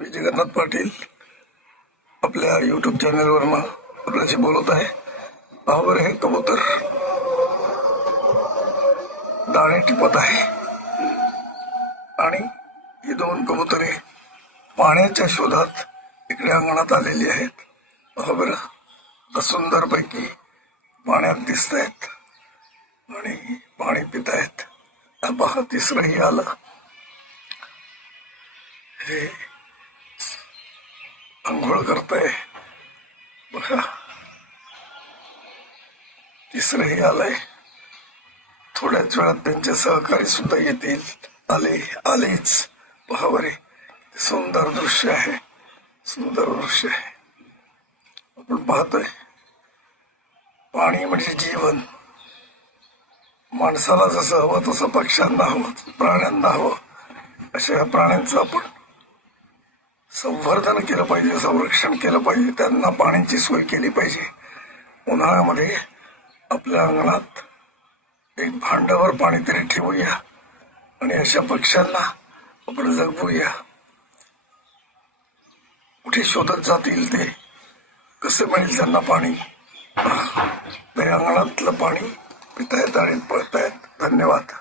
मी जगन्नाथ पाटील आपल्या यूट्यूब चॅनलवरनं आपल्याशी बोलत आहे. पाहावर हे कबूतर दाणे टिपत आहे आणि ही दोन कबुतरे पाण्याच्या शोधात इकडे अंगणात आलेली आहेत. पहा बरं, सुंदरपैकी पाण्यात दिसत आहेत आणि पाणी पित आहेत. पहा, तिसरंही आलं. हे अंघोळ करतंय बघा. तिसरंही आलंय. थोड्याच वेळात त्यांचे सहकारी सुद्धा येतील. आलेच. पहा बरे, सुंदर दृश्य आहे, सुंदर दृश्य आहे. आपण पाहतोय पाणी म्हणजे जीवन. माणसाला जसं हवं तसं पक्ष्यांना हवं, प्राण्यांना हवं. अशा या प्राण्यांचं आपण संवर्धन केलं पाहिजे, संरक्षण केलं पाहिजे. त्यांना पाण्याची सोय केली पाहिजे. उन्हाळ्यामध्ये आपल्या अंगणात एक भांड्यावर पाणी तरी ठेवूया आणि अशा पक्ष्यांना आपण जगवूया. कुठे शोधत जातील ते, कसे मिळेल त्यांना पाणी? ते अंगणातलं पाणी पितायत आणि पळतायत. धन्यवाद.